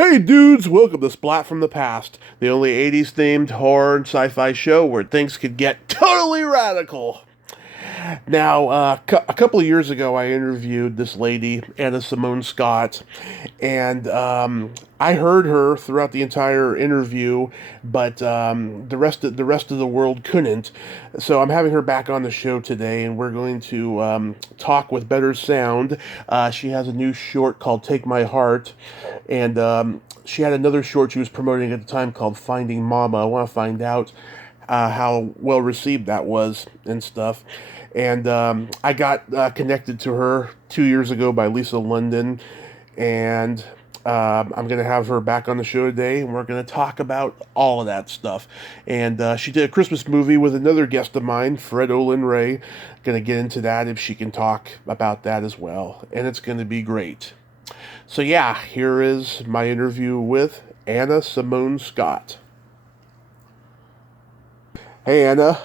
Hey dudes, welcome to Splat from the Past, the only 80s themed horror and sci-fi show where things could get totally radical. Now, a couple of years ago, I interviewed this lady, Anna Simone Scott, and I heard her throughout the entire interview, but the rest of the world couldn't. So I'm having her back on the show today, and we're going to talk with better sound. She has a new short called "Take My Heart," and she had another short she was promoting at the time called "Finding Momma." I want to find out how well received that was and stuff. And I got connected to her 2 years ago by Lisa London, and I'm going to have her back on the show today, and we're going to talk about all of that stuff. And she did a Christmas movie with another guest of mine, Fred Olin Ray. Going to get into that if she can talk about that as well, and it's going to be great. So yeah, here is my interview with Anna Simone Scott. Hey, Anna.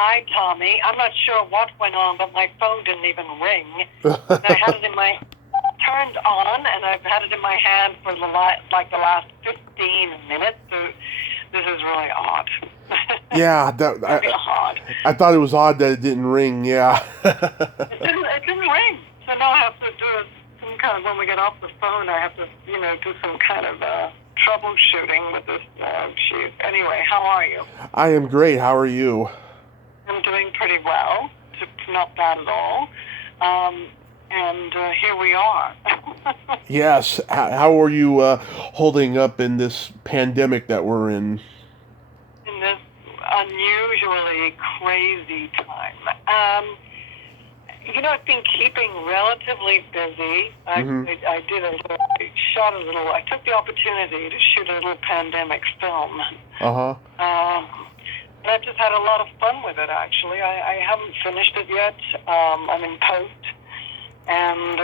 Hi, Tommy. I'm not sure what went on, but my phone didn't even ring. I had it turned on, and I've had it in my hand for the last 15 minutes. So this is really odd. Yeah, odd. I thought it was odd that it didn't ring. Yeah. It didn't ring. So now I have to do some kind of, when we get off the phone, I have to, do some kind of troubleshooting with this shoot. Anyway, how are you? I am great. How are you? I'm doing pretty well. It's not bad at all. And here we are. Yes. How are you holding up in this pandemic that we're in? In this unusually crazy time. I've been keeping relatively busy. I took the opportunity to shoot a little pandemic film. Uh-huh. And I've just had a lot of fun with it, actually. I haven't finished it yet. I'm in post. And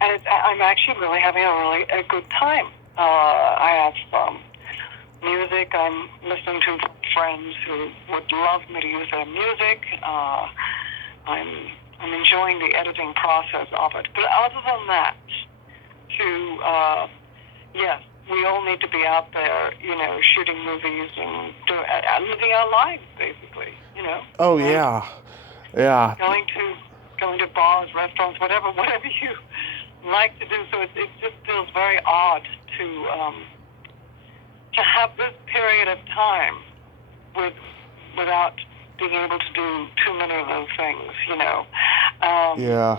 I'm actually really having a good time. I have music I'm listening to from friends who would love me to use their music. I'm enjoying the editing process of it. But other than that, yes, we all need to be out there, shooting movies and living our lives, basically, Oh, yeah. Yeah. Going to bars, restaurants, whatever you like to do. So it just feels very odd to have this period of time without being able to do too many of those things, Yeah.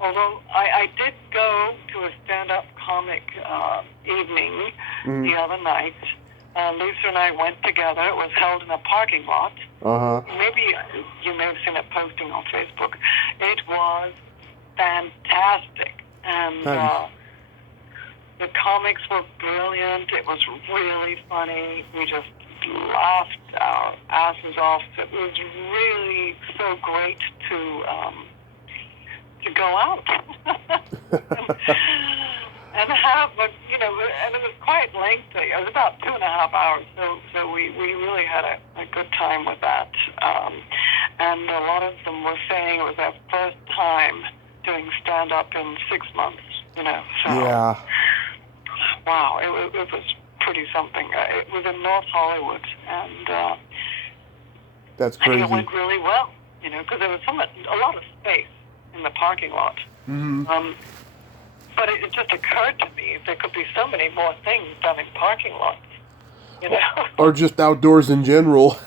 Although I did go to a stand-up comic evening the other night. Lisa and I went together. It was held in a parking lot. Uh-huh. Maybe you may have seen it posting on Facebook. It was fantastic. And Nice. the comics were brilliant. It was really funny. We just laughed our asses off. It was really so great to go out and have and it was quite lengthy. It was about 2.5 hours, so we really had a good time with that. And a lot of them were saying it was their first time doing stand-up in 6 months, So, Yeah. wow, it was pretty something. It was in North Hollywood, and That's I think crazy. it went really well, because there was a lot of space in the parking lot. Mm-hmm. But it just occurred to me there could be so many more things done in parking lots, Or just outdoors in general.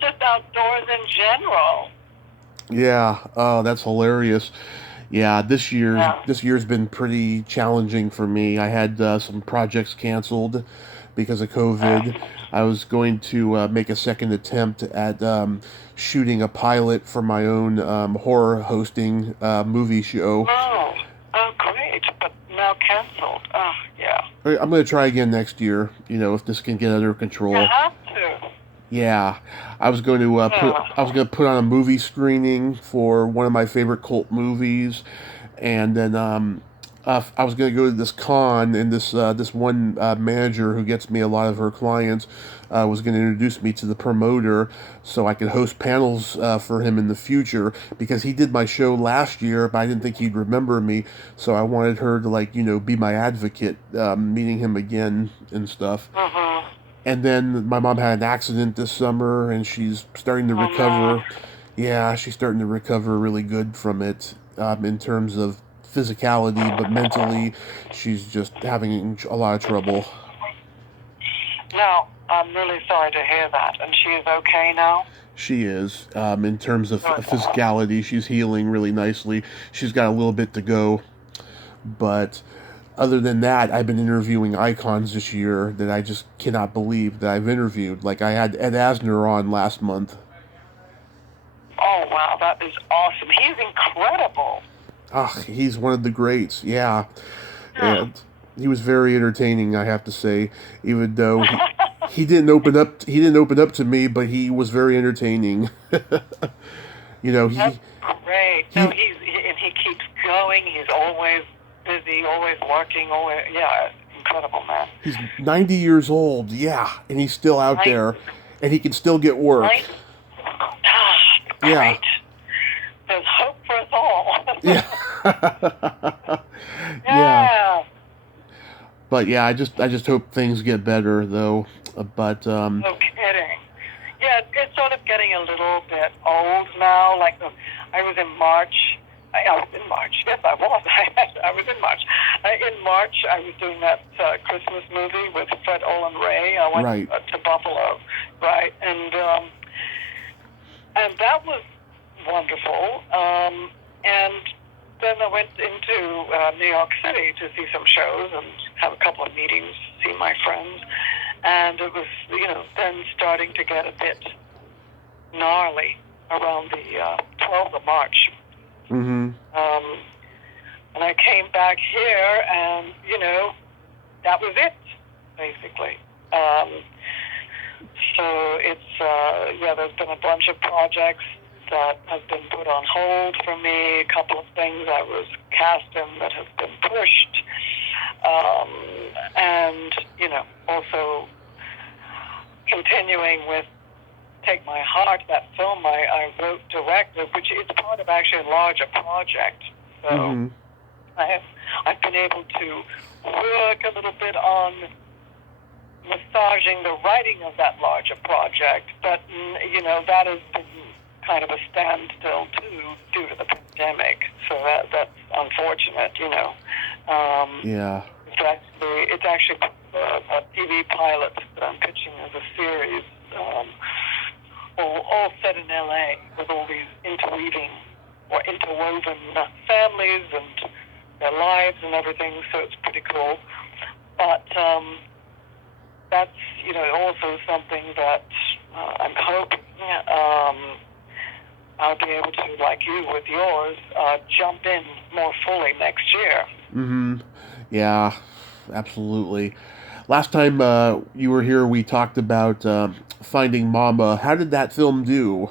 Just outdoors in general. Yeah. Oh, that's hilarious. Yeah, this Yeah. year's been pretty challenging for me. I had some projects canceled because of COVID. I was going to make a second attempt at shooting a pilot for my own horror hosting movie show. Oh, great. But now canceled. Oh, yeah. I'm going to try again next year, if this can get under You control. have to. Yeah, I was going to put on a movie screening for one of my favorite cult movies, and then I was going to go to this con, and this one manager who gets me a lot of her clients was going to introduce me to the promoter so I could host panels for him in the future because he did my show last year, but I didn't think he'd remember me, so I wanted her to be my advocate, meeting him again and stuff. Mm-hmm. And then my mom had an accident this summer, and she's starting to Oh, no. recover. Yeah, she's starting to recover really good from it, in terms of physicality, but mentally, she's just having a lot of trouble. No, I'm really sorry to hear that. And she is okay now? She is. In terms of Good. physicality, she's healing really nicely. She's got a little bit to go, but other than that, I've been interviewing icons this year that I just cannot believe that I've interviewed. Like I had Ed Asner on last month. Oh, wow, that is awesome. He's incredible. Ah, he's one of the greats. Yeah, Yeah. and he was very entertaining, I have to say. Even though he didn't open up, he didn't open up to me, but he was very entertaining. you know, That's he great. No, he and he keeps going. He's always busy, always working, always, yeah, incredible, man. he's 90 years old. Yeah, and he's still out Right? there, and he can still get work. Right? Ah, Yeah, great. There's hope for us all. yeah, yeah. Yeah. But yeah, I just hope things get better though. But No kidding. Yeah, it's sort of getting a little bit old now. Like I was in March. I was in March. Yes, I was. I was in March. In March, I was doing that Christmas movie with Fred Olin Ray. I went right. to Buffalo, right, and that was wonderful. And then I went into New York City to see some shows and have a couple of meetings, see my friends. And it was, then starting to get a bit gnarly around the 12th of March. Mm-hmm. And I came back here and, that was it, basically. So it's, there's been a bunch of projects that have been put on hold for me, a couple of things I was cast in that have been pushed. And, also continuing with Take My Heart, that film I wrote, directed, which is part of actually a larger project. So Mm-hmm. I've been able to work a little bit on massaging the writing of that larger project, but, that has been kind of a standstill too due to the pandemic. So that's unfortunate, Yeah. It's actually a TV pilot that I'm pitching as a series, all set in LA with all these interwoven families and their lives and everything. So it's pretty cool. But that's also something that I'm hoping I'll be able to, like you with yours, jump in more fully next year. Mm-hmm. Yeah, absolutely. Last time you were here, we talked about Finding Momma. How did that film do?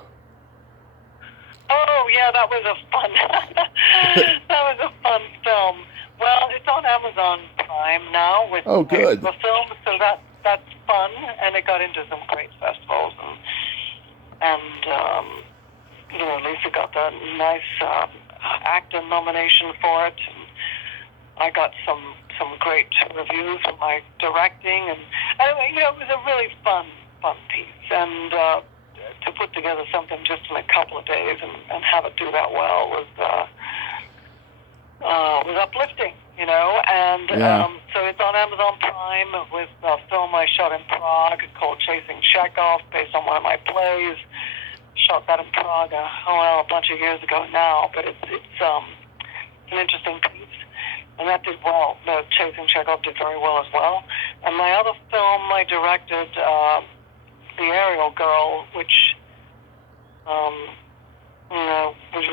Oh yeah, that was a fun film. Well, it's on Amazon Prime now with Oh, good. the film, so that's fun, and it got into some great festivals, and Lisa got the nice actor nomination for it. And I got some great reviews for my directing, and it was a really fun piece, and to put together something just in a couple of days and have it do that well was uplifting, and Yeah. so it's on Amazon Prime with a film I shot in Prague called Chasing Chekhov, based on one of my plays. Shot that in Prague a bunch of years ago now, but it's an interesting piece, and that did well. The Chasing Chekhov did very well as well. And my other film I directed, The Aerial Girl, which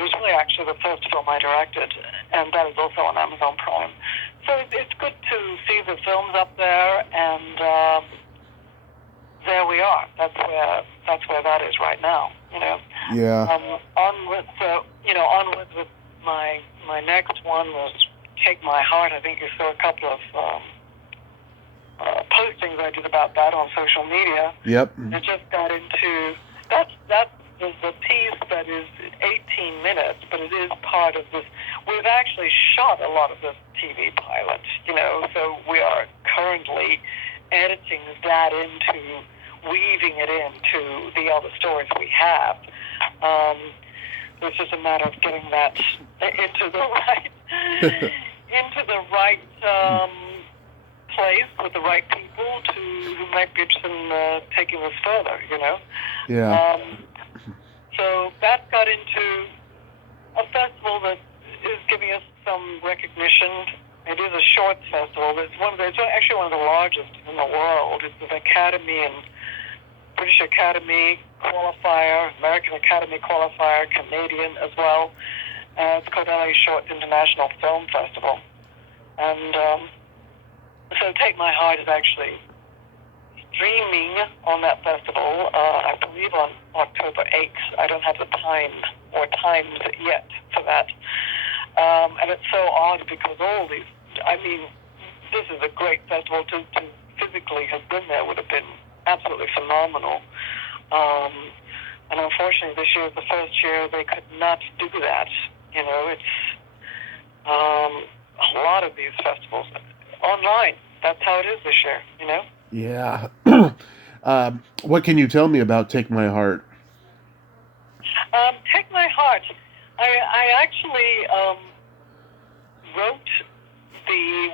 was really actually the first film I directed, and that is also on Amazon Prime. So it's good to see the films up there, and there we are. That's where that is right now. Yeah. Onwards with my next one was Take My Heart. I think you saw a couple of postings I did about that on social media. Yep. I just got into that is the piece that is 18 minutes, but it is part of this. We've actually shot a lot of this TV pilot, so we are currently editing that into, weaving it into the other stories we have. It's just a matter of getting that into the right place with the right people who might be interested in taking this further, Yeah. So that got into a festival that is giving us some recognition. It is a short festival. It's actually one of the largest in the world. It's an Academy and British Academy qualifier, American Academy qualifier, Canadian as well. It's called LA Short International Film Festival. And so Take My Heart is actually streaming on that festival, I believe on October 8th. I don't have the time or times yet for that. And it's so odd because all these, this is a great festival. To physically have been there would have been absolutely phenomenal. And unfortunately this year is the first year they could not do that. It's a lot of these festivals online. That's how it is this year, Yeah. What can you tell me about Take My Heart? Take My Heart. I actually wrote the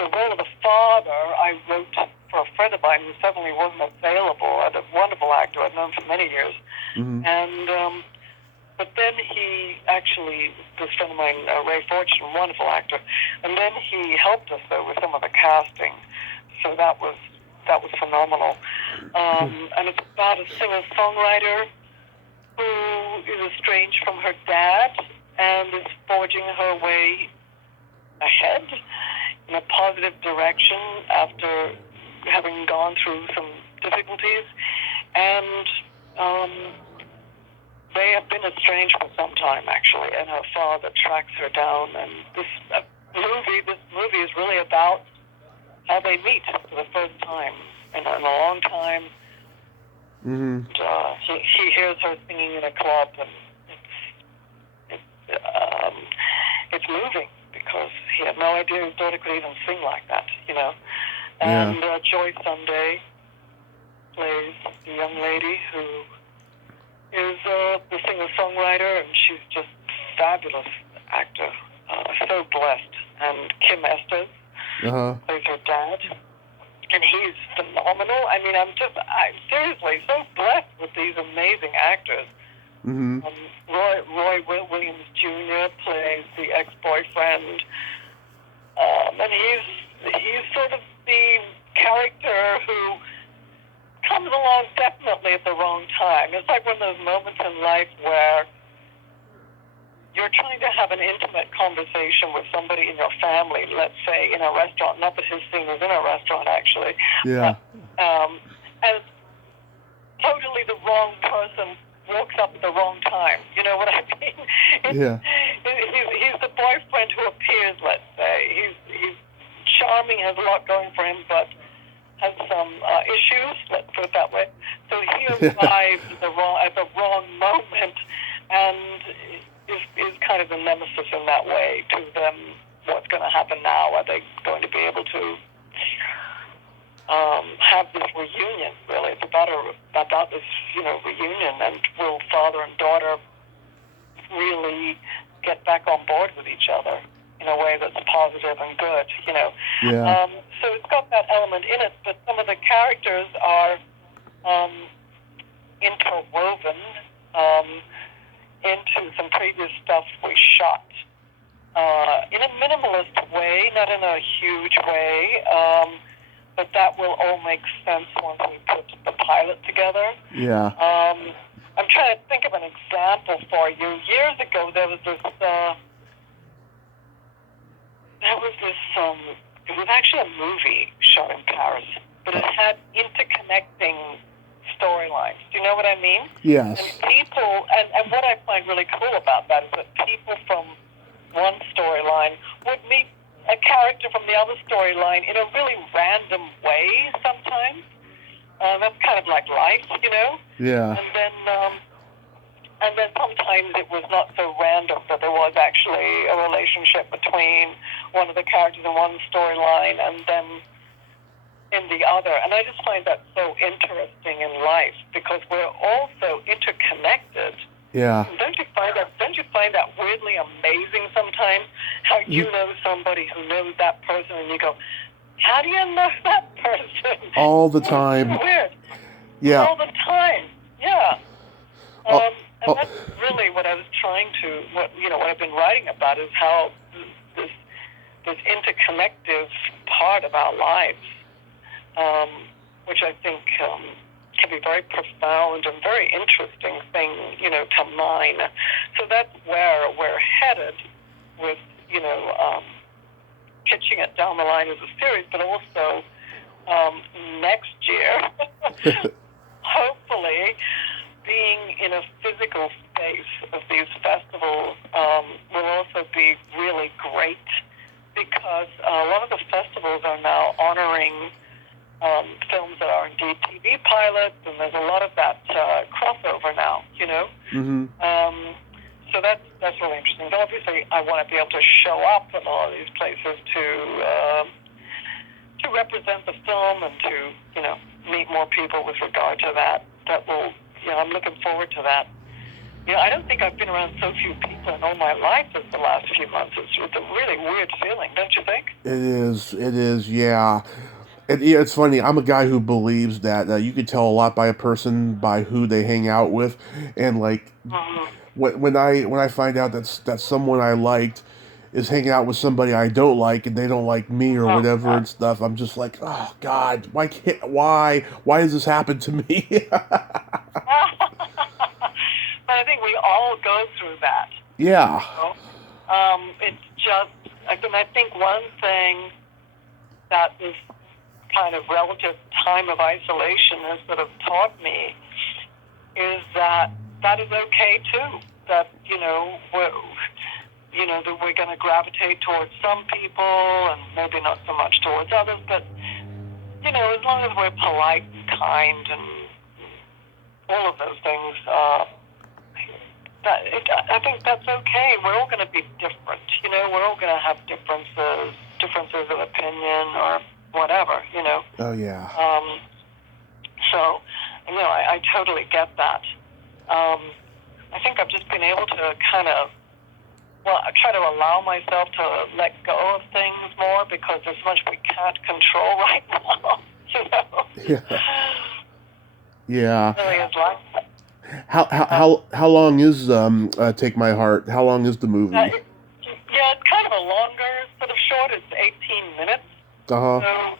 role of the father. I wrote for a friend of mine who suddenly wasn't available. A wonderful actor I've known for many years, and but then he actually, this friend of mine, Ray Fortune, wonderful actor, and then he helped us though with some of the casting. So that was phenomenal. And it's about a singer-songwriter who is estranged from her dad and is forging her way ahead in a positive direction after having gone through some difficulties. And they have been estranged for some time, actually, and her father tracks her down. And this movie is really about how they meet for the first time in a long time. And, he hears her singing in a club, and it's moving because he had no idea his daughter could even sing like that, And Joy Sunday plays the young lady who is the singer-songwriter, and she's just a fabulous actor, so blessed. And Kim Estes plays her dad, and he's phenomenal. I'm seriously so blessed with these amazing actors. Roy Williams Jr. plays the ex-boyfriend, and he's sort of the character who comes along definitely at the wrong time. It's like one of those moments in life where you're trying to have an intimate conversation with somebody in your family, let's say in a restaurant. Not that his scene was in a restaurant, actually. Yeah. And totally the wrong person walks up at the wrong time. You know what I mean? Yeah. He's the boyfriend who appears, let's say. He's charming, has a lot going for him, but has some issues, let's put it that way. So he arrives at the wrong moment, and is kind of the nemesis in that way to them. What's going to happen now? Are they going to be able to have this reunion? Really, it's about this, reunion, and will father and daughter really get back on board with each other in a way that's positive and good? Yeah. So it's got that element in it, but some of the characters are interwoven into some previous stuff we shot in a minimalist way, not in a huge way, but that will all make sense once we put the pilot together. Yeah. I'm trying to think of an example for you. Years ago, there was this. It was actually a movie shot in Paris, but it had interconnecting storylines. Do you know what I mean? Yes. And people, and what I find really cool about that is that people from one storyline would meet a character from the other storyline in a really random way sometimes. That's kind of like life, you know? Yeah. And then sometimes it was not so random, that there was actually a relationship between one of the characters in one storyline and then in the other. And I just find that so interesting in life, because we're all so interconnected. Yeah. Don't you find that weirdly amazing sometimes? How you know somebody who knows that person, and you go, how do you know that person? All the time. It's weird. Yeah. All the time. Yeah. And that's oh. really what I was trying to, what I've been writing about, is how this interconnective part of our lives, which I think can be very profound and very interesting thing, to mine. So that's where we're headed with, pitching it down the line as a series, but also next year, hopefully, being in a physical space of these festivals will also be really great, because a lot of the festivals are now honoring films that are indeed TV pilots, and there's a lot of that crossover now, Mm-hmm. So that's really interesting. But obviously, I want to be able to show up in all of these places to represent the film and to meet more people with regard to that. That will, I'm looking forward to that. I don't think I've been around so few people in all my life as the last few months. It's a really weird feeling, don't you think? It is, yeah. And yeah, it's funny. I'm a guy who believes that you can tell a lot by a person by who they hang out with, and like when I find out that someone I liked is hanging out with somebody I don't like, and they don't like me or whatever and stuff, I'm just like, oh God, why does this happen to me? But I think we all go through that. Yeah. It's just, I think one thing that is kind of relative time of isolation has sort of taught me is that is okay too. That that we're going to gravitate towards some people and maybe not so much towards others. But as long as we're polite and kind and all of those things, I think that's okay. We're all going to be different. We're all going to have differences of opinion or whatever. Oh yeah. So, I totally get that. I think I've just been able to I try to allow myself to let go of things more, because there's so much we can't control right now. Yeah. Yeah. It really is like that. How long is Take My Heart? How long is the movie? It's kind of a longer sort of short. It's 18 minutes. Uh-huh. So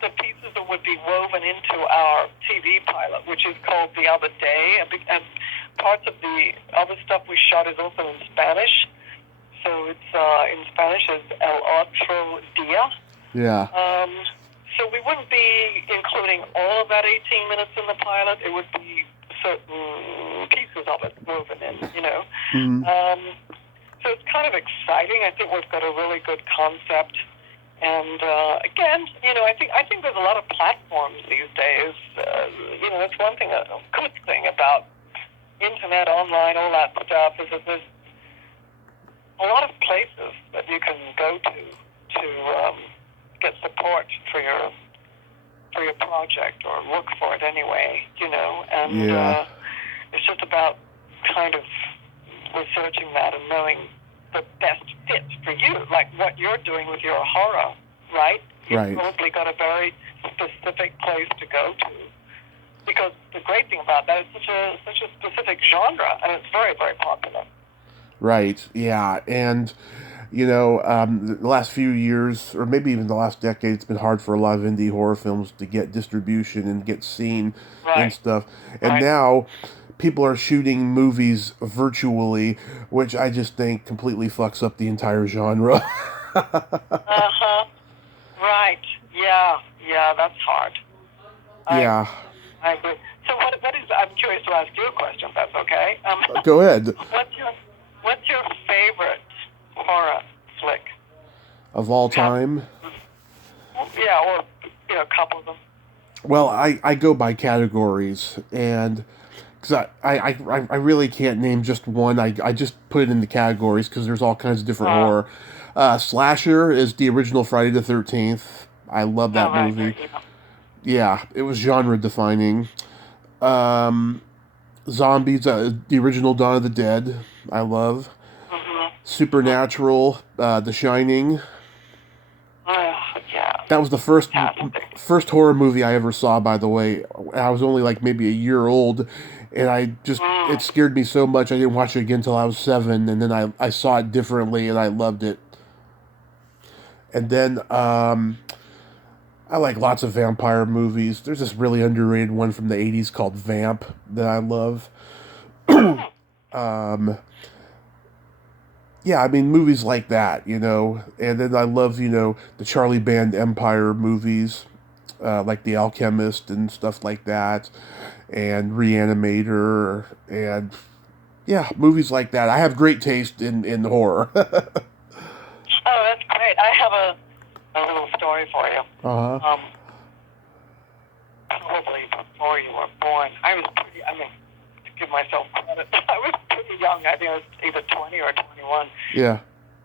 the pieces that would be woven into our TV pilot, which is called The Other Day, and parts of the other stuff we shot is also in Spanish. So it's in Spanish is El Otro Dia. Yeah. So we wouldn't be including all of that 18 minutes in the pilot. It would be certain pieces of it woven in, Mm-hmm. So it's kind of exciting. I think we've got a really good concept. And again, I think there's a lot of platforms these days. That's one thing, a good thing about internet, online, all that stuff, is that there's a lot of places that you can go to get support for your project, or look for it anyway. And Yeah. it's just about kind of researching that and knowing the best fit for you, like what you're doing with your horror, right? You've Right. probably got a very specific place to go to, because the great thing about that is such a specific genre, and it's very, very popular. Right. Yeah. And the last few years, or maybe even the last decade, it's been hard for a lot of indie horror films to get distribution and get seen and stuff. And now people are shooting movies virtually, which I just think completely fucks up the entire genre. Uh-huh. Right. Yeah, that's hard. Yeah. I agree. So what is, I'm curious to ask you a question, if that's okay. Go ahead. What's your favorite horror flick Of all time? Yeah, or a couple of them. Well, I go by categories, and because I really can't name just one. I just put it into categories because there's all kinds of different horror. Slasher is the original Friday the 13th. I love that Right, movie. yeah. Yeah, it was genre defining. Um, Zombies, the original Dawn of the Dead. I love. Supernatural, The Shining. Yeah. That was the first horror movie I ever saw, by the way. I was only like maybe a year old, and it scared me so much I didn't watch it again until I was 7, and then I saw it differently and I loved it. And then I like lots of vampire movies. There's this really underrated one from the 80s called Vamp that I love. Yeah, I mean, movies like that, And then I love, the Charlie Band Empire movies, like The Alchemist and stuff like that, and Reanimator, and yeah, movies like that. I have great taste in horror. Oh, that's great. I have a little story for you. Uh-huh. Probably before you were born. To give myself credit, I was pretty young. I think I was either 20 or 21. Yeah.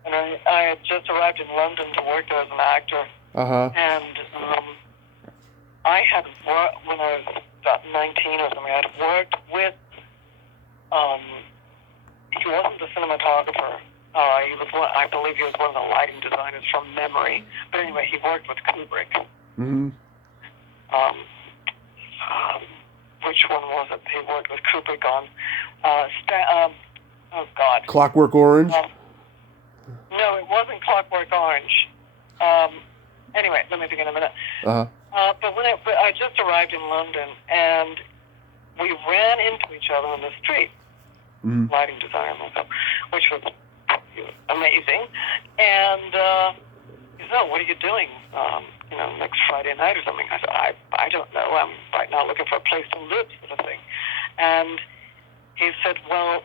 And I had just arrived in London to work there as an actor. Uh-huh. And I had worked, when I was about 19 or something, I had worked with, he wasn't a cinematographer. I believe he was one of the lighting designers from memory. But anyway, he worked with Kubrick. Mm-hmm. Which one was it? He worked with Kubrick on. Oh God. Clockwork Orange. No, it wasn't Clockwork Orange. Anyway, let me begin in a minute. Uh-huh. But I just arrived in London, and we ran into each other on the street. Mm-hmm. Lighting designer myself, which was amazing. And he said, "Oh, what are you doing? Next Friday night or something?" I said, I don't know. I'm right now looking for a place to live, sort of thing. And he said, "Well,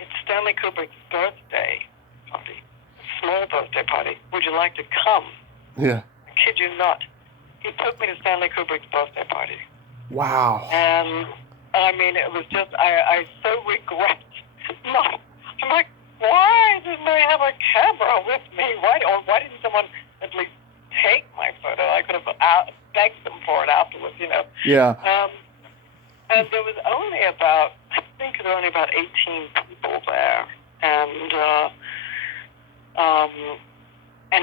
it's Stanley Kubrick's birthday party, a small birthday party. Would you like to come?" Yeah. I kid you not. He took me to Stanley Kubrick's birthday party. Wow. And I mean, it was just, I so regret not. I'm like, why didn't I have a camera with me? Why didn't someone at least take my photo? I could have begged them for it afterwards, Yeah. And there was only about 18 people there, and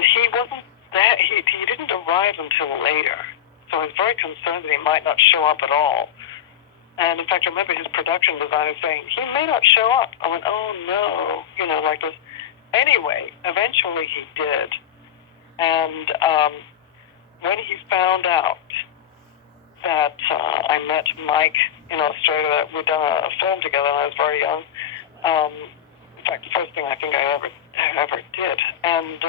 he wasn't there. He didn't arrive until later, so I was very concerned that he might not show up at all. And in fact, I remember his production designer saying, "He may not show up." I went, "Oh no," like this. Anyway, eventually he did, and when he found out that I met Mike in Australia, we'd done a film together when I was very young. In fact, the first thing I think I ever did, and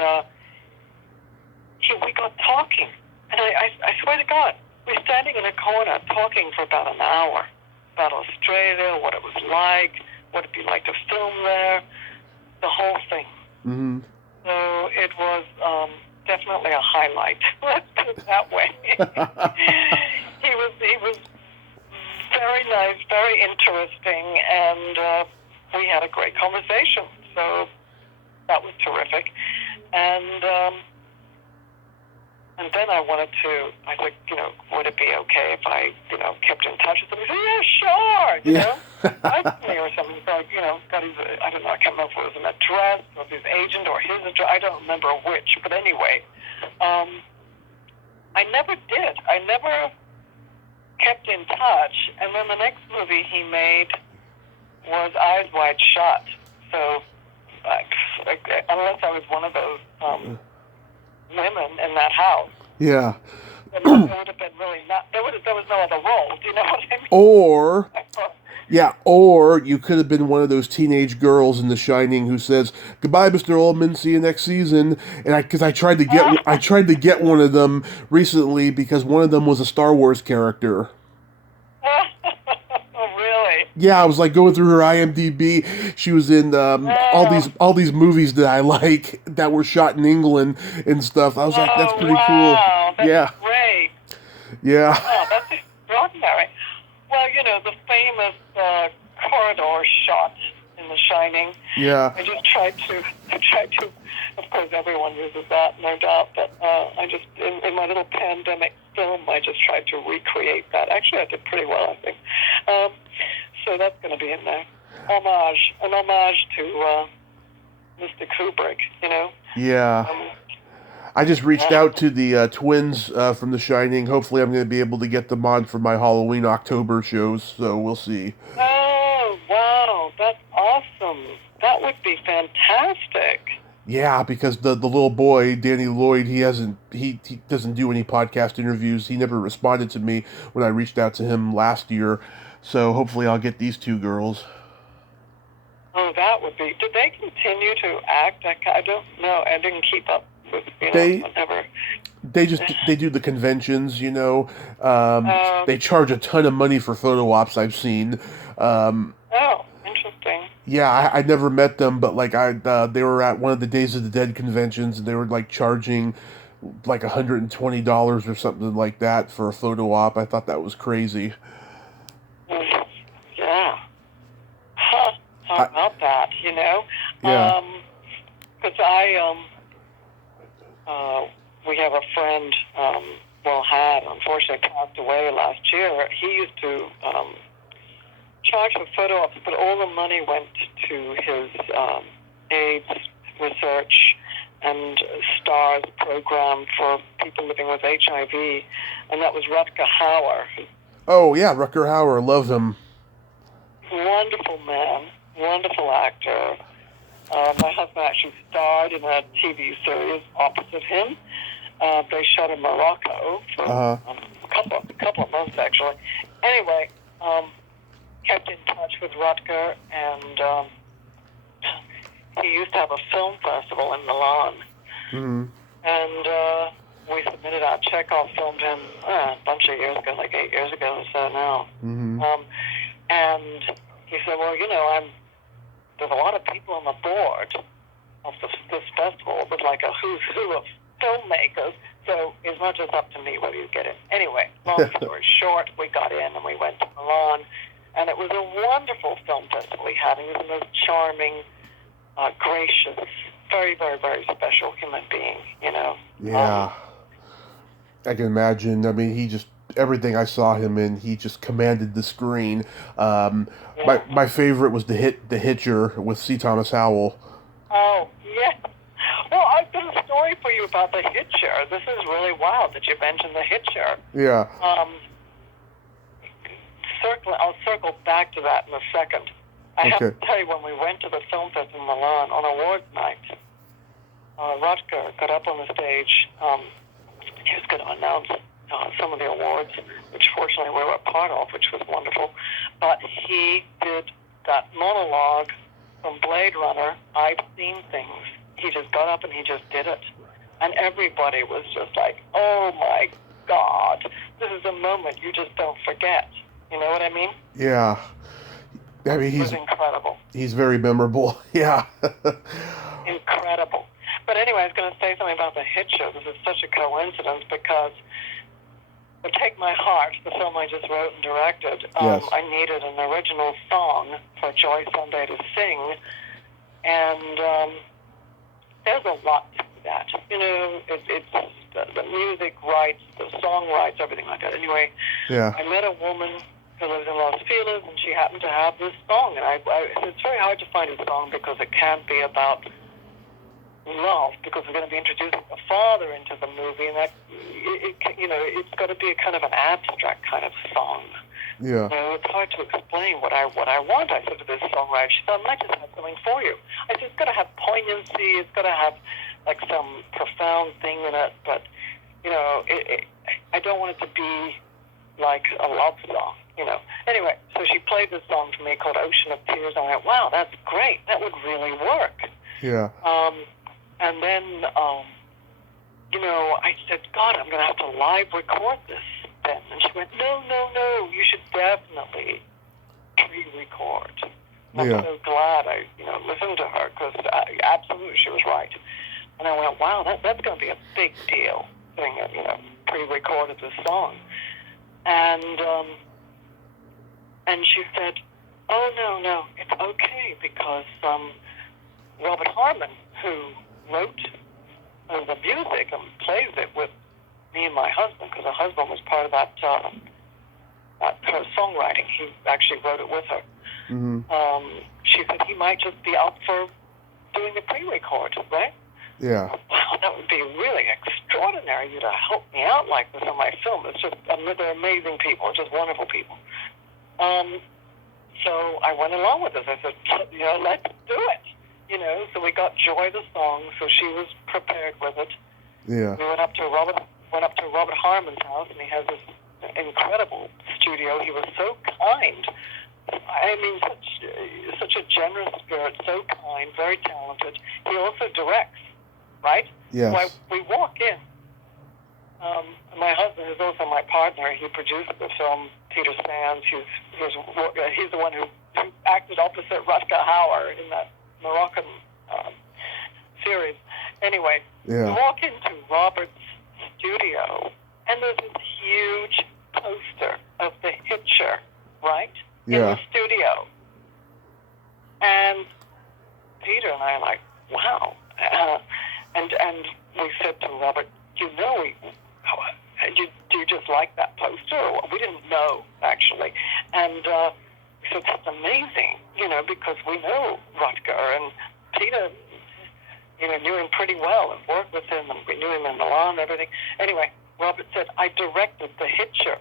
we got talking, and I swear to God, we were standing in a corner talking for about an hour about Australia, what it was like, what it'd be like to film there, the whole thing. Mm-hmm. So it was definitely a highlight. Let's put it that way. He was very nice, very interesting, and we had a great conversation. So that was terrific. And then I said, would it be okay if I, kept in touch with him? He said, "Yeah, sure, like me or something." So, got his, I don't know, I can't remember if it was an address, or his agent, or his address, I don't remember which. But anyway, I never did. I never kept in touch. And then the next movie he made was Eyes Wide Shut. So, unless I was one of those women in that house. Yeah. And there would have been really there was no other role. Do you know what I mean? Or you could have been one of those teenage girls in The Shining who says, "Goodbye, Mr. Oldman. See you next season." And I tried to get one of them recently because one of them was a Star Wars character. Oh, really? Yeah, I was like going through her IMDb. She was in Oh, all these movies that I like that were shot in England and stuff. I was like, that's oh, pretty cool. wow, that's Yeah, great. yeah, Oh, that's extraordinary. Well, the famous corridor shot in The Shining. yeah, I tried to, of course, everyone uses that, no doubt, but I just, in my little pandemic film, I just tried to recreate that. Actually, I did pretty well, I think. Um, so that's going to be in there. An homage to Mr. Kubrick. yeah. Um, I just reached yeah. out to the twins from The Shining. Hopefully, I'm going to be able to get them on for my Halloween October shows. So we'll see. Oh, wow, that's awesome. That would be fantastic. Yeah, because the little boy Danny Lloyd, he doesn't do any podcast interviews. He never responded to me when I reached out to him last year. So hopefully, I'll get these two girls. Oh, that would be. Did they continue to act? I don't know. I didn't keep up with, They whatever. they do the conventions, you know. Um, They charge a ton of money for photo ops. I've seen. Um, oh, interesting. yeah, I never met them, but like they were at one of the Days of the Dead conventions, and they were like charging like $120 or something like that for a photo op. I thought that was crazy. Mm, yeah. Huh. How I, about that? yeah. Because we have a friend, had unfortunately passed away last year. He used to charge for photo ops, but all the money went to his AIDS research and STARS program for people living with HIV, and that was Rutger Hauer. Oh yeah, Rutger Hauer, love him. Wonderful man, wonderful actor. My husband actually starred in a TV series opposite him. They shot in Morocco for Uh a couple of months, actually. Anyway, kept in touch with Rutger, and he used to have a film festival in Milan. hmm And we submitted our Chekhov film to him a bunch of years ago, like 8 years ago or so now. hmm And he said, well, there's a lot of people on the board of this festival with like a who's who of filmmakers, so it's not just up to me whether you get in. Anyway, long story short, we got in and we went to Milan, and it was a wonderful film festival we had. He was the most charming, gracious, very, very, very special human being, Yeah, I can imagine. I mean, he just everything I saw him in, he just commanded the screen. Yeah. My favorite was the Hitcher with C. Thomas Howell. Oh, yeah. Well, I've got a story for you about the Hitcher. This is really wild that you mentioned the Hitcher. Yeah. I'll circle back to that in a second. I have Okay. to tell you, when we went to the film festival in Milan on awards night, Rutger got up on the stage. He was going to announce some of the awards, which fortunately we were a part of, which was wonderful. But he did that monologue from Blade Runner, I've seen things. He just got up and he just did it. And everybody was just like, oh my God, this is a moment you just don't forget. You know what I mean? Yeah. I mean, It was incredible. he's very memorable. Yeah. Incredible. But anyway, I was going to say something about the Hitcher. This is such a coincidence because the Take My Heart, the film I just wrote and directed, Yes. I needed an original song for Joy Sunday to sing. And there's a lot to that. It's the music rights, the song rights, everything like that. Anyway, Yeah. I met a woman who lives in Los Feliz, and she happened to have this song. And it's very hard to find a song because it can't be about love, because we're going to be introducing the father into the movie, and that it's got to be a kind of an abstract kind of song. Yeah. It's hard to explain what I want. I said to this songwriter, she said, I might just have something for you. I said, it's got to have poignancy, it's got to have like some profound thing in it, but I don't want it to be like a love song. Anyway, so she played this song for me called Ocean of Tears. I went, wow, that's great. That would really work. Yeah. And then, I said, God, I'm going to have to live record this then. And she went, no, you should definitely pre-record. Yeah. I'm so glad I, listened to her because absolutely she was right. And I went, wow, that's going to be a big deal, doing it, pre-recorded this song. And she said, oh, no, it's okay because Robert Harmon, who wrote the music and plays it with me and my husband, because her husband was part of that her songwriting. He actually wrote it with her. Mm-hmm. She said he might just be up for doing the pre-record, right? Yeah. Wow, that would be really extraordinary, you to help me out like this on my film. It's just, they're amazing people, just wonderful people. So I went along with this. I said, let's do it. So we got Joy the song, so she was prepared with it. Yeah. We went up to Robert Harmon's house, and he has this incredible studio. He was so kind. I mean, such a generous spirit, so kind, very talented. He also directs, right? Yes. So we walk in. My husband is also my partner. He produced the film, Peter Sands. He's the one who acted opposite Rutger Hauer in that Moroccan series. Anyway, Yeah. we walk into Robert's studio, and there's this huge poster of The Hitcher, right? In Yeah. the studio. And Peter and I are like, wow. And we said to Robert, do you just like that poster? Or what? We didn't know, actually. And we said, that's amazing, because we know Rutger, and Peter, knew him pretty well and worked with him, and we knew him in Milan and everything. Anyway, Robert said, I directed The Hitcher.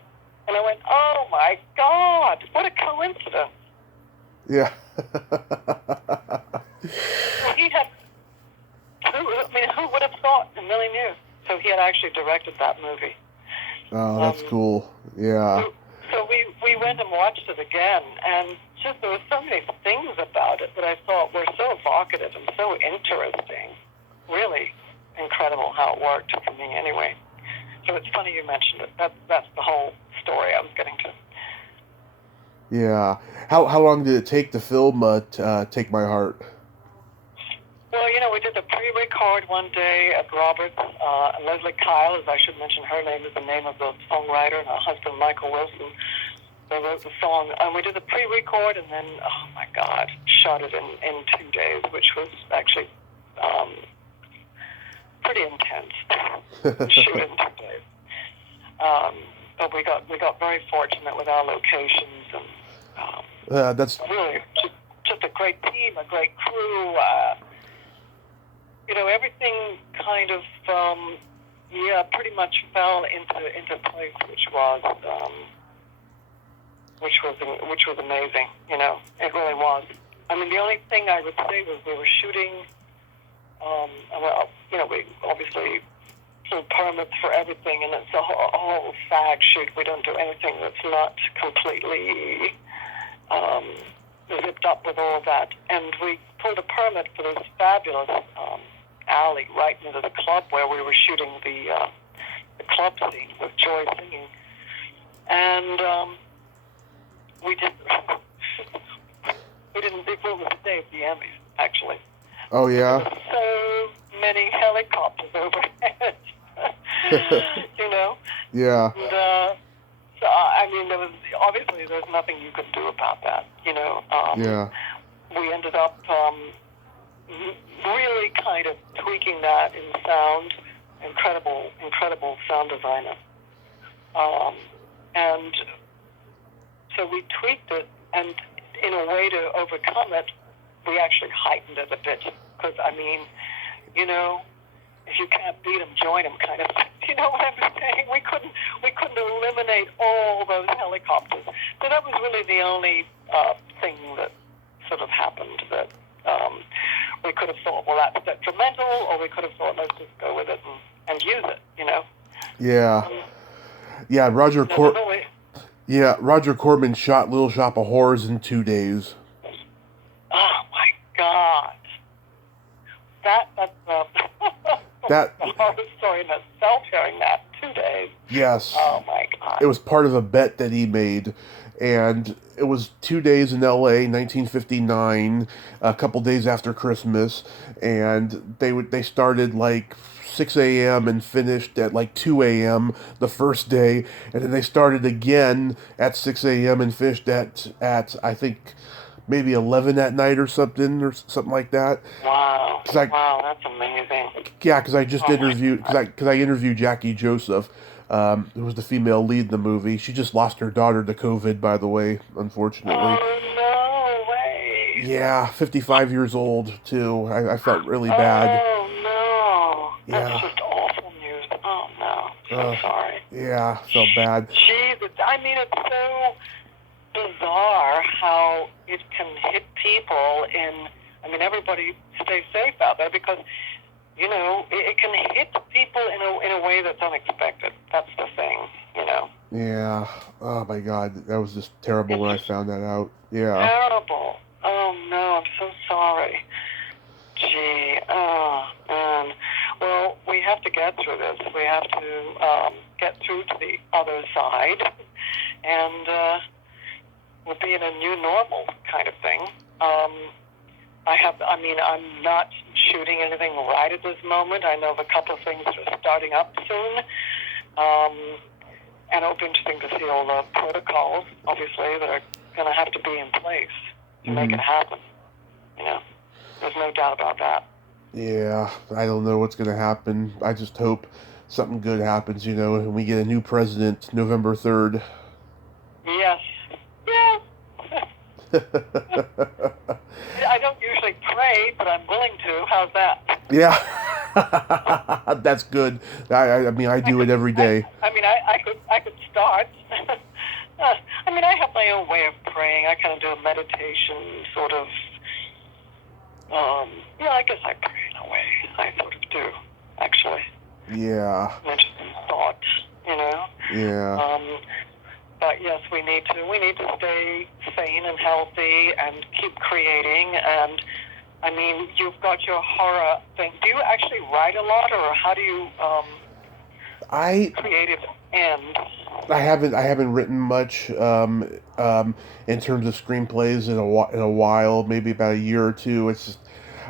And I went, oh, my God, what a coincidence. Yeah. Who would have thought in a million years? So he had actually directed that movie. Oh, that's cool. Yeah. So we went and watched it again, and just there were so many things about it that I thought were so evocative and so interesting. Really incredible how it worked for me anyway. So it's funny you mentioned it. That's the whole story I was getting to. Yeah. How long did it take to film Take My Heart? Well, we did the pre-record one day at Robert's. Leslie Kyle, as I should mention, her name is the name of the songwriter, and her husband, Michael Wilson, they wrote the song. And we did the pre-record, and then, oh my God, shot it in 2 days, which was actually pretty intense to shoot in 2 days. But we got very fortunate with our locations, and That's really just a great team, a great crew. Everything kind of pretty much fell into place, which was amazing. It really was. I mean, the only thing I would say was we were shooting. We obviously pulled permits for everything, and it's a whole SAG shoot. We don't do anything that's not completely zipped up with all of that. And we pulled a permit for this fabulous alley right into the club where we were shooting the club scene with Joy singing. And we didn't save the Emmys, actually. Oh, yeah? There were so many helicopters overhead, Yeah. And, so, I mean, there's nothing you could do about that, Yeah. We ended up really kind of tweaking that in sound. Incredible sound designer. And so we tweaked it, and in a way to overcome it, we actually heightened it a bit. Because, I mean, if you can't beat them, join them kind of thing. You know what I'm saying? We couldn't eliminate all those helicopters. So that was really the only thing that sort of happened that we could have thought, well, that's detrimental, or we could have thought, let's just go with it and use it, Yeah. Yeah, Roger Corman shot Little Shop of Horrors in 2 days. Oh my God. That's horror story in itself, hearing that. 2 days. Yes. Oh, my God. It was part of a bet that he made, and it was 2 days in L.A., 1959, a couple days after Christmas, and they started like 6 a.m. and finished at like 2 a.m. the first day, and then they started again at 6 a.m. and finished at I think maybe 11 at night or something like that. Wow. 'Cause I, Wow, that's amazing. yeah, because I just Oh, my interviewed God. because I interviewed Jackie Joseph, who was the female lead in the movie. She just lost her daughter to COVID, by the way, unfortunately. Oh, no way. Yeah, 55 years old too. I felt really bad. Oh, no. That's Yeah, just awful news. Oh, no. So uh, sorry. yeah, felt bad. Jesus. I mean, it's so bizarre how it can hit people I mean, everybody stay safe out there because, it can hit people in a way that's unexpected. That's the thing, Yeah. Oh my God, that was just terrible It's when I just found that out. Yeah. terrible. Oh, no, I'm so sorry. Gee, oh, man. Well, we have to get through this. We have to get through to the other side, and we'll be in a new normal kind of thing. I'm not shooting anything right at this moment. I know of a couple of things that are starting up soon. And it'll be interesting to see all the protocols, obviously, that are going to have to be in place to make it happen. There's no doubt about that. Yeah, I don't know what's gonna happen. I just hope something good happens, and we get a new president November 3rd. Yes. Yes. I don't usually pray, but I'm willing to. How's that? Yeah, that's good. I mean, I do it every day. I could start. I have my own way of praying. I kind of do a meditation, sort of. I guess I pray in a way. I sort of do, actually. Yeah. Interesting thought, Yeah. But yes, we need to stay sane and healthy and keep creating. And I mean, you've got your horror thing. Do you actually write a lot, or how do you creative end? I haven't written much in terms of screenplays in a while, maybe about a year or two. It's just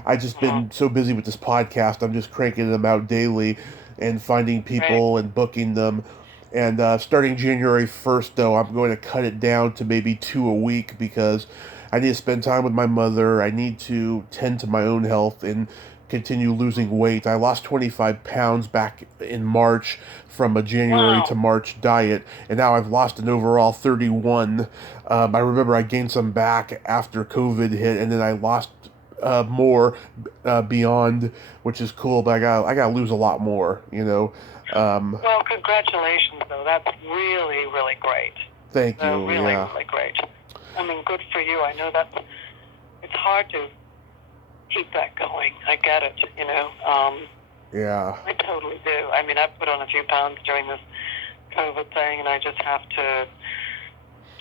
I just been so busy with this podcast. I'm just cranking them out daily and finding people and booking them. And starting January 1st, though, I'm going to cut it down to maybe 2 a week because I need to spend time with my mother. I need to tend to my own health and continue losing weight. I lost 25 pounds back in March from a January to March diet, and now I've lost an overall 31. I remember I gained some back after COVID hit, and then I lost more beyond, which is cool. But I got to lose a lot more. Well, congratulations, though. That's really, really great. Thank you. Really, really great. I mean, good for you. I know it's hard to keep that going. I get it, Yeah. I totally do. I mean, I've put on a few pounds during this COVID thing, and I just have to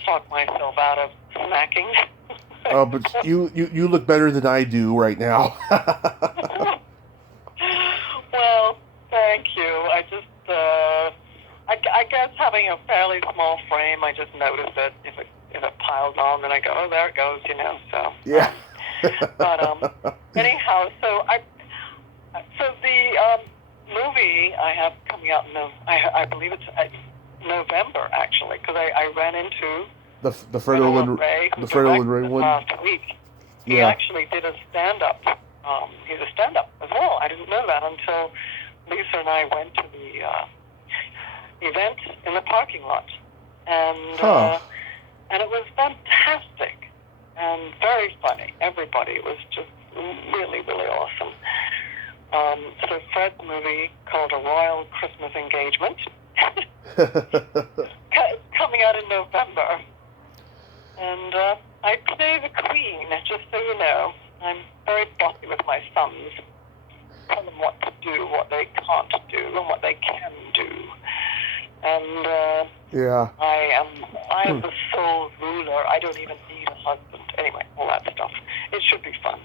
talk myself out of snacking. Oh, but you look better than I do right now. Well, thank you. I just, I guess having a fairly small frame, I just notice it. If it piles on, then I go, oh, there it goes, So. Yeah. But anyhow, so the movie I have coming out I believe it's November, actually, because I ran into the Fred Olin Ray one last week. He actually did a stand-up. He's a stand-up as well. I didn't know that until Lisa and I went to the event in the parking lot, and it was fantastic and very funny. Everybody was just really, really awesome. So Fred's movie called A Royal Christmas Engagement coming out in November. And I play the Queen, just so you know. I'm very bossy with my sons. Tell them what to do, what they can't do, and what they can do. And I am the sole ruler. I don't even need a husband. Anyway, all that stuff. It should be fun.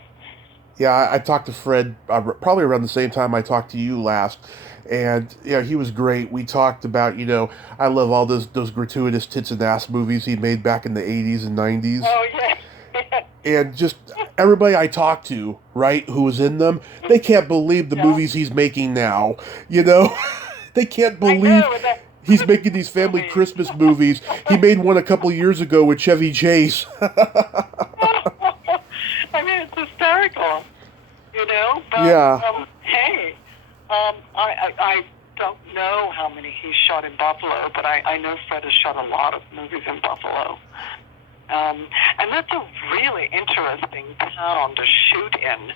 Yeah, I talked to Fred probably around the same time I talked to you last, and yeah, he was great. We talked about, I love all those gratuitous tits and ass movies he made back in the '80s and '90s, Oh yeah. and just everybody I talked to, right, who was in them, they can't believe the Yeah. movies he's making now. You know, they can't I believe know, with that he's Christmas making these family movie. Christmas movies. He made one a couple years ago with Chevy Chase. I mean, it's hysterical, you know. But Yeah. hey, I don't know how many he's shot in Buffalo, but I know Fred has shot a lot of movies in Buffalo. And that's a really interesting town to shoot in.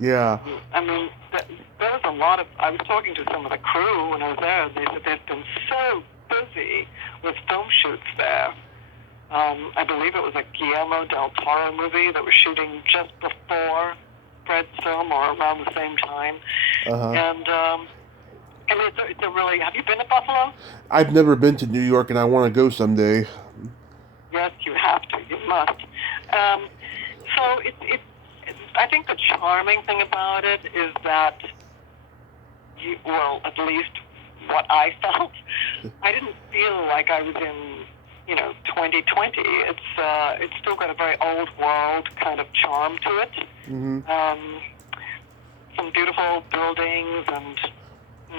Yeah. I mean, there was a lot of. I was talking to some of the crew when I was there, and they said they've been so busy with film shoots there. I believe it was a Guillermo del Toro movie that was shooting just before Fred's film or around the same time. Uh-huh. And it's a really. Have you been to Buffalo? I've never been to New York, and I want to go someday. Yes, you have to. You must. So I think the charming thing about it is that well, at least what I felt, I didn't feel like I was in, 2020. It's still got a very old world kind of charm to it. Mm-hmm. Some beautiful buildings and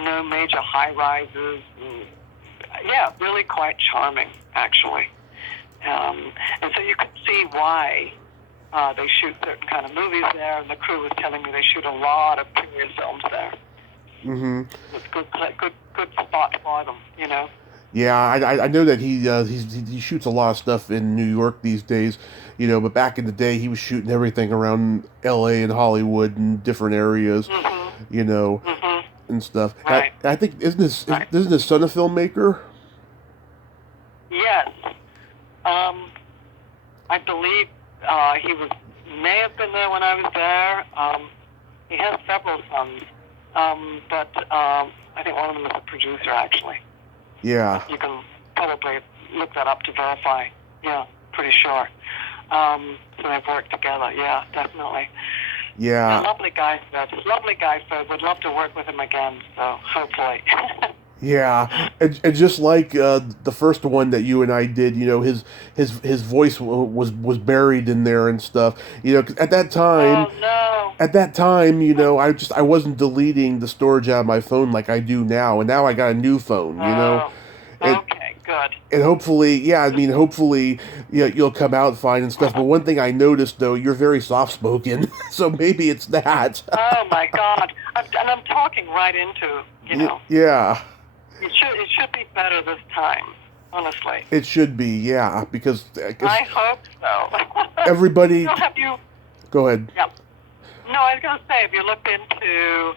no major high rises. Yeah, really quite charming, actually. And so you could see why they shoot certain kind of movies there, and the crew was telling me they shoot a lot of period films there. Mm-hmm. It's good spot for them, Yeah, I know that he shoots a lot of stuff in New York these days, but back in the day he was shooting everything around L.A. and Hollywood and different areas, and stuff. Right. I think Right. isn't his son a filmmaker? Yes. I believe he may have been there when I was there. He has several sons, but I think one of them is a producer, actually. Yeah. You can probably look that up to verify. Yeah, pretty sure. So they've worked together. Yeah, definitely. Yeah. Lovely guy, Fred. Lovely guy, Fred. Would love to work with him again. So hopefully. Yeah, and just like the first one that you and I did, his voice was buried in there and stuff. 'Cause at that time, Oh no. I wasn't deleting the storage out of my phone like I do now, and now I got a new phone. Oh. And Okay. Good. and hopefully, you'll come out fine and stuff. But one thing I noticed though, you're very soft spoken, so maybe it's that. Oh my God. And I'm talking right into, Yeah. It should be better this time, honestly. It should be, yeah, because I hope so. everybody. So have you? Go ahead. Yeah. No, I was going to say, have you looked into,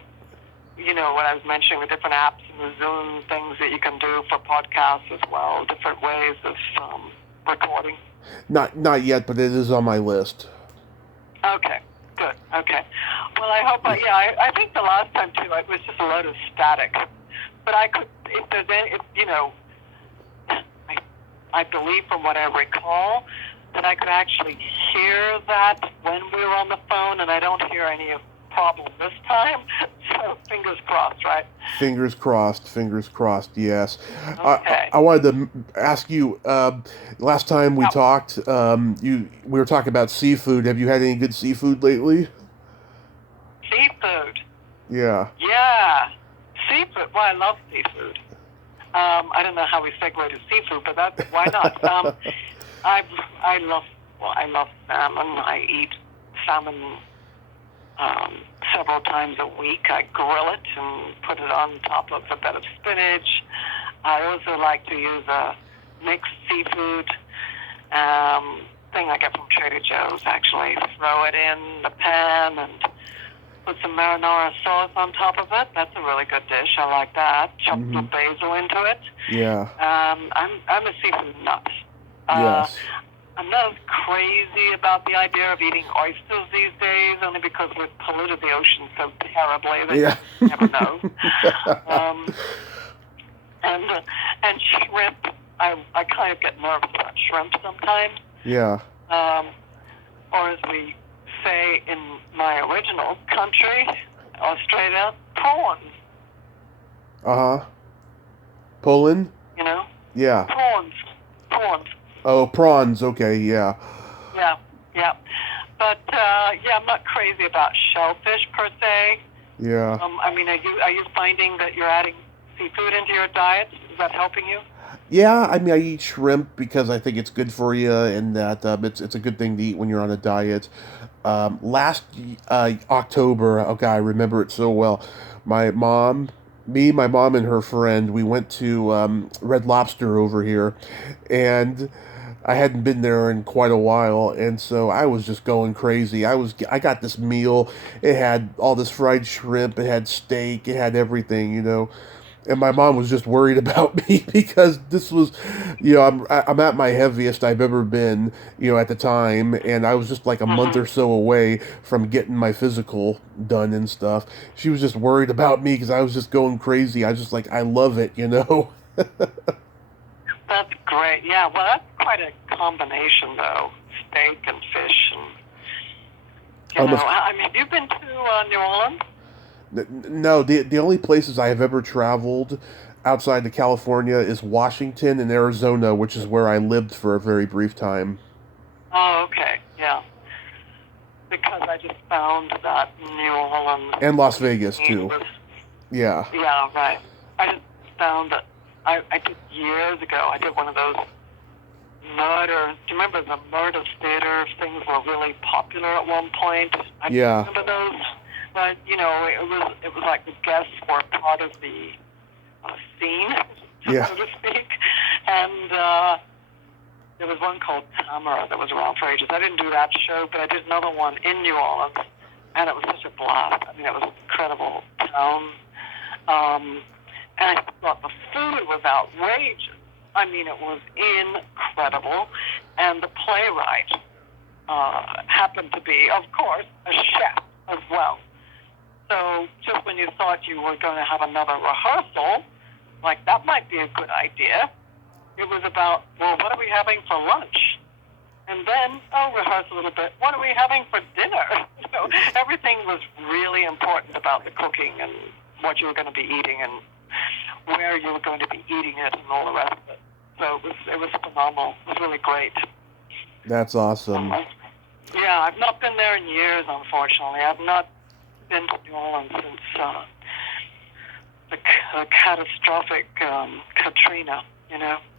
what I was mentioning, the different apps and the Zoom things that you can do for podcasts as well, different ways of recording? Not yet, but it is on my list. Okay. Good. Okay. Well, I hope. I think the last time too, it was just a load of static. But I could, if there's any, I believe from what I recall that I could actually hear that when we were on the phone, and I don't hear any problem this time. So fingers crossed, right? Fingers crossed. Yes. Okay. I wanted to ask you. Last time we talked, we were talking about seafood. Have you had any good seafood lately? Seafood. Yeah. Yeah. Seafood. Well, I love seafood. I don't know how we segue to seafood, but why not? I love salmon. I eat salmon several times a week. I grill it and put it on top of a bed of spinach. I also like to use a mixed seafood thing I get from Trader Joe's, actually. Throw it in the pan and put some marinara sauce on top of it. That's a really good dish. I like that. Chop some basil into it. Yeah. I'm a seafood nut. Yes. I'm not as crazy about the idea of eating oysters these days, only because we've polluted the ocean so terribly that you never know. And shrimp, I kind of get nervous about shrimp sometimes. Yeah. Or as we say in my original country, Australia, prawns. Uh-huh. Poland? You know? Yeah. Prawns. Oh, prawns. Okay, yeah. Yeah, yeah. But, yeah, I'm not crazy about shellfish per se. Yeah. I mean, are you finding that you're adding seafood into your diet? Is that helping you? Yeah, I mean, I eat shrimp because I think it's good for you, and that it's a good thing to eat when you're on a diet. Last October, okay, I remember it so well. My mom, my mom, and her friend, we went to Red Lobster over here, and I hadn't been there in quite a while, and so I was just going crazy. I got this meal. It had all this fried shrimp. It had steak. It had everything, and my mom was just worried about me because this was, I'm at my heaviest I've ever been, at the time, and I was just like a month Mm-hmm. or so away from getting my physical done and stuff. She was just worried about me because I was just going crazy. I was just like, I love it. That's great. Yeah, well, that's quite a combination, though. Steak and fish, and Almost. I mean, have you been to New Orleans? No, the only places I have ever traveled outside of California is Washington and Arizona, which is where I lived for a very brief time. Oh, okay, yeah. Because I just found that New Orleans And Las Vegas too. was, Yeah. yeah, right. I just found that I did years ago. I did one of those murder. Do you remember the murder theater things were really popular at one point? I Yeah. remember those. But it was like the guests were part of the scene, Yeah. so to speak. And there was one called Tamara that was around for ages. I didn't do that show, but I did another one in New Orleans, and it was such a blast. I mean, it was an incredible town. And I thought the food was outrageous. I mean, it was incredible. And the playwright happened to be, of course, a chef as well. So just when you thought you were going to have another rehearsal, like that might be a good idea, it was about, well, what are we having for lunch? And then, rehearse a little bit. What are we having for dinner? So everything was really important about the cooking and what you were going to be eating and where you were going to be eating it and all the rest of it. So it was phenomenal. It was really great. That's awesome. Yeah, I've not been there in years, unfortunately. I've not been to New Orleans since the catastrophic Katrina,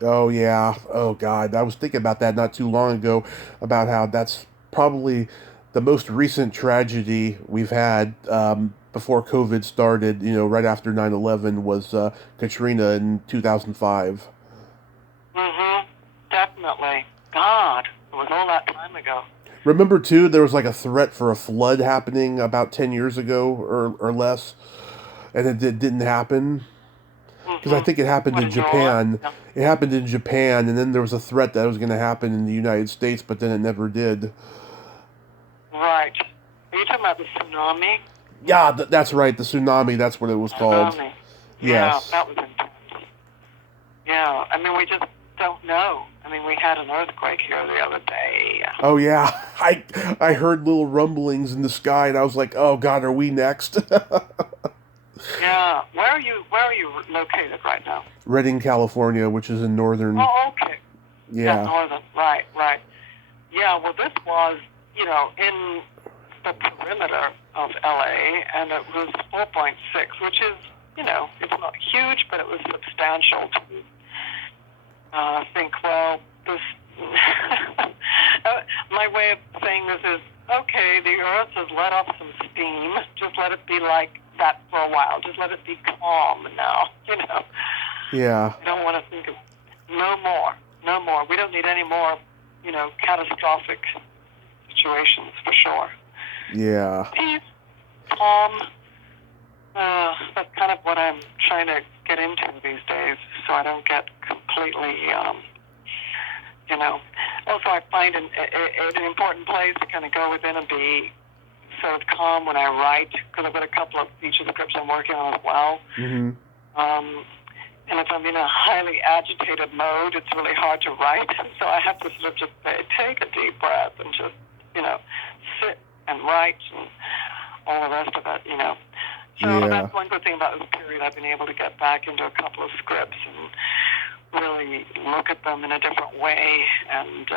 Oh yeah. Oh God. I was thinking about that not too long ago, about how that's probably the most recent tragedy we've had before COVID started. Right after 9/11 was Katrina in 2005. Mm-hmm. Definitely. God, it was all that time ago. Remember too, there was like a threat for a flood happening about 10 years ago or less, and it didn't happen because I Mm-hmm. think it happened What, in in New Orleans? Japan. Yeah. It happened in Japan, and then there was a threat that it was going to happen in the United States, but then it never did. Right. Are you talking about the tsunami? Yeah, that's right. The tsunami. That's what it was called. Tsunami. Yeah, Yes. that was intense. Yeah, I mean, we just don't know. I mean, we had an earthquake here the other day. Oh yeah. I heard little rumblings in the sky, and I was like, oh God, are we next? Yeah. Where are you located right now? Redding, California, which is in northern. Oh, okay. Yeah, Yeah. northern. Right. Yeah, well, this was, in the perimeter of LA, and it was 4.6, which is, it's not huge, but it was substantial to think, well, this, my way of saying this is, okay, the earth has let off some steam, just let it be like that for a while, just let it be calm now, Yeah. I don't want to think of no more. We don't need any more, catastrophic situations for sure. Yeah. Peace, calm. That's kind of what I'm trying to get into these days, so I don't get completely, Also, I find an important place to kind of go within and be so calm when I write, because I've got a couple of feature scripts I'm working on as well. Mm-hmm. And if I'm in a highly agitated mode, it's really hard to write. So I have to sort of just say, take a deep breath and just, sit and write and all the rest of it, you know. So Yeah. that's one good thing about this period. I've been able to get back into a couple of scripts and really look at them in a different way. And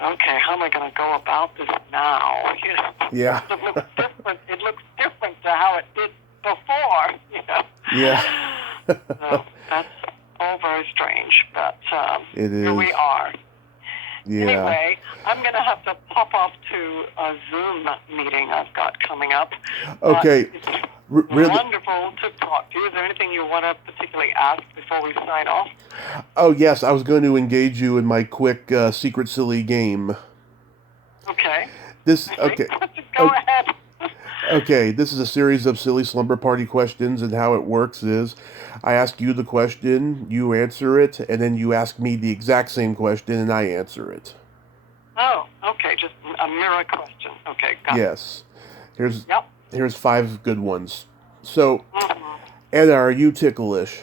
okay, how am I going to go about this now? You know, Yeah. it looks different. It looks different to how it did before. You know. Yeah. So that's all very strange, but It here we is. are. Yeah. Anyway, I'm going to have to pop off to a Zoom meeting I've got coming up. Okay. It's Really? wonderful to talk to you. Is there anything you want to particularly ask before we sign off? Oh, yes. I was going to engage you in my quick secret silly game. Okay. Okay. Go ahead. Okay, this is a series of silly slumber party questions, and how it works is I ask you the question, you answer it, and then you ask me the exact same question, and I answer it. Oh, okay. Just a mirror question. Okay, got it. Yes. Here's Yep. here's 5 good ones. So, Mm-hmm. Anna, are you ticklish?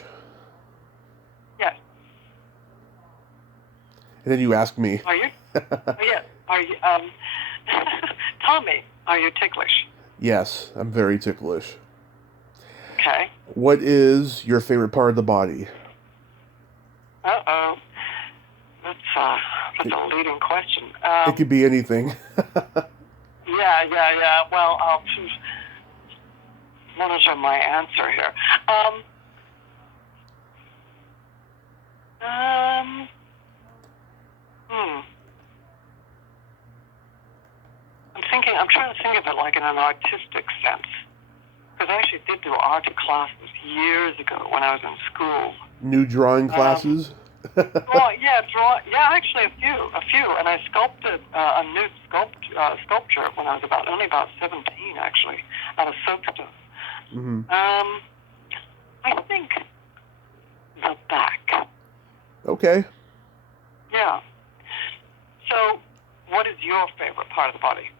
Yes. And then you ask me. Are you? Oh, yes. Are you? Tommy, are you ticklish? Yes, I'm very ticklish. Okay. What is your favorite part of the body? Uh-oh. That's a leading question. It could be anything. Yeah. Well, I'll monitor my answer here. I'm trying to think of it like in an artistic sense. Because I actually did do art classes years ago when I was in school. New drawing classes? Actually a few. And I sculpted a nude sculpture when I was only about 17, actually, out of soapstone. Mm-hmm. I think the back. Okay. Yeah. So, what is your favorite part of the body?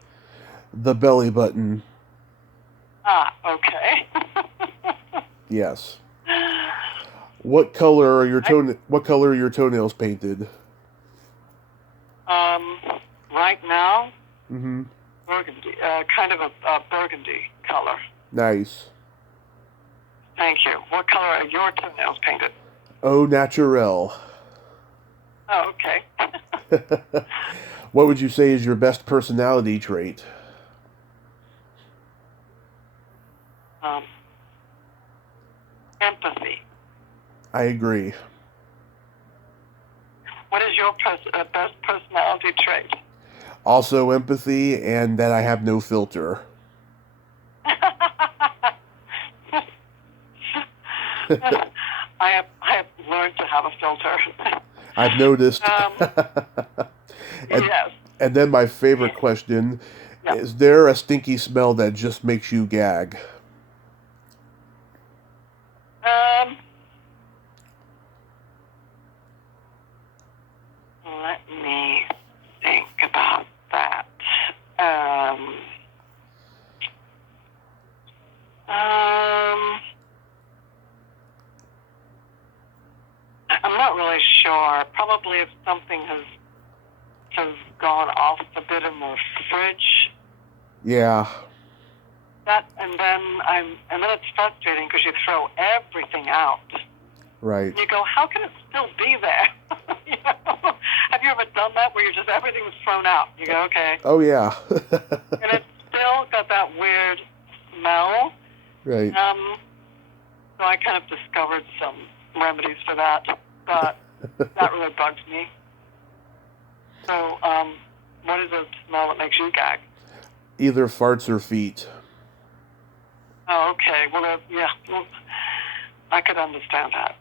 The belly button. Ah, okay. Yes. What color are your toenails painted? Right now, Mm-hmm. burgundy, kind of a burgundy color. Nice. Thank you. What color are your toenails painted? Au naturel. Oh, okay. What would you say is your best personality trait? Empathy. I agree. What is your best personality trait? Also empathy, and that I have no filter. I have learned to have a filter. I've noticed. Yes. And then my favorite question, Yep. is there a stinky smell that just makes you gag? Let me think about that. I'm not really sure. Probably if something has gone off a bit in the fridge. Yeah. And then it's frustrating because you throw everything out. Right. And you go, how can it still be there? You know? Have you ever done that where everything's thrown out? You go, okay. Oh, yeah. And it's still got that weird smell. Right. So I kind of discovered some remedies for that, but that really bugs me. So, what is a smell that makes you gag? Either farts or feet. Oh, okay. Well, yeah. Well, I could understand that.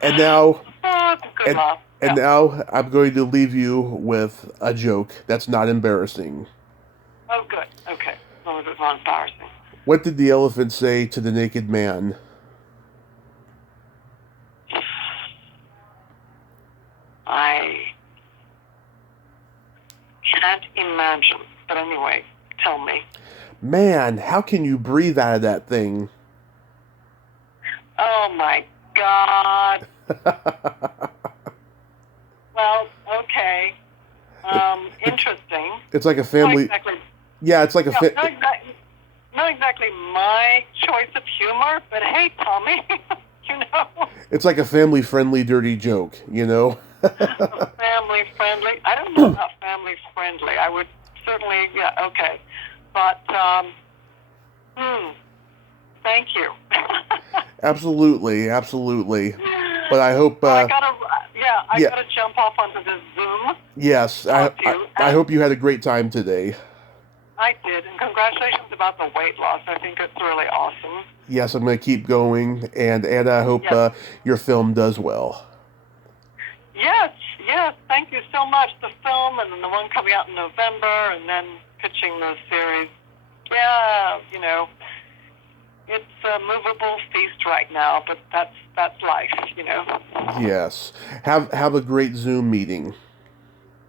And now, it's a good laugh. and Yeah. now I'm going to leave you with a joke that's not embarrassing. Oh, good. Okay. As long as it's not embarrassing. What did the elephant say to the naked man? I can't imagine. But anyway, tell me. Man, how can you breathe out of that thing? Oh, my God. Well, okay. Interesting. It's like a Not family. exactly. Yeah, it's like a. Yeah, not exactly my choice of humor, but hey, Tommy, you know, It's like a family-friendly dirty joke, you know. family friendly. I don't know about family friendly. I would certainly, yeah, okay, but thank you. Absolutely, absolutely. But I hope. Well, I Yeah. gotta jump off onto this Zoom. Yes. Talk to you. I And hope you had a great time today. I did, and congratulations about the weight loss. I think it's really awesome. Yes, I'm going to keep going, and Anna, I hope Yes. your film does well. Yes, yes. Thank you so much. The film, and then the one coming out in November, and then pitching the series. Yeah, you know, it's a movable feast right now, but that's life, you know. Yes. Have a great Zoom meeting.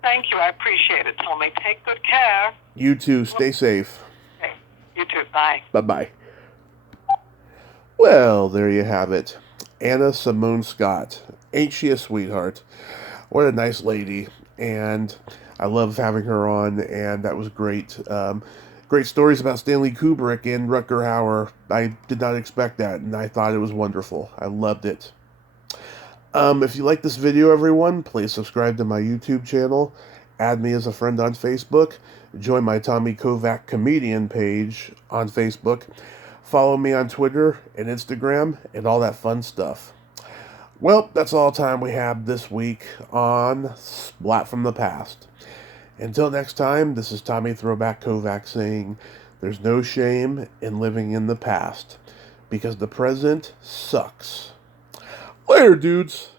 Thank you. I appreciate it, Tommy. Take good care. You too. Stay safe. Okay. You too. Bye. Bye-bye. Well, there you have it. Anna Simone Scott. Ain't she a sweetheart? What a nice lady. And I love having her on, and that was great. Great stories about Stanley Kubrick and Rutger Hauer. I did not expect that, and I thought it was wonderful. I loved it. If you like this video, everyone, please subscribe to my YouTube channel, add me as a friend on Facebook, join my Tommy Kovac comedian page on Facebook, follow me on Twitter and Instagram, and all that fun stuff. Well, that's all time we have this week on Splat from the Past. Until next time, this is Tommy Throwback Kovac saying, there's no shame in living in the past, because the present sucks. Later, dudes!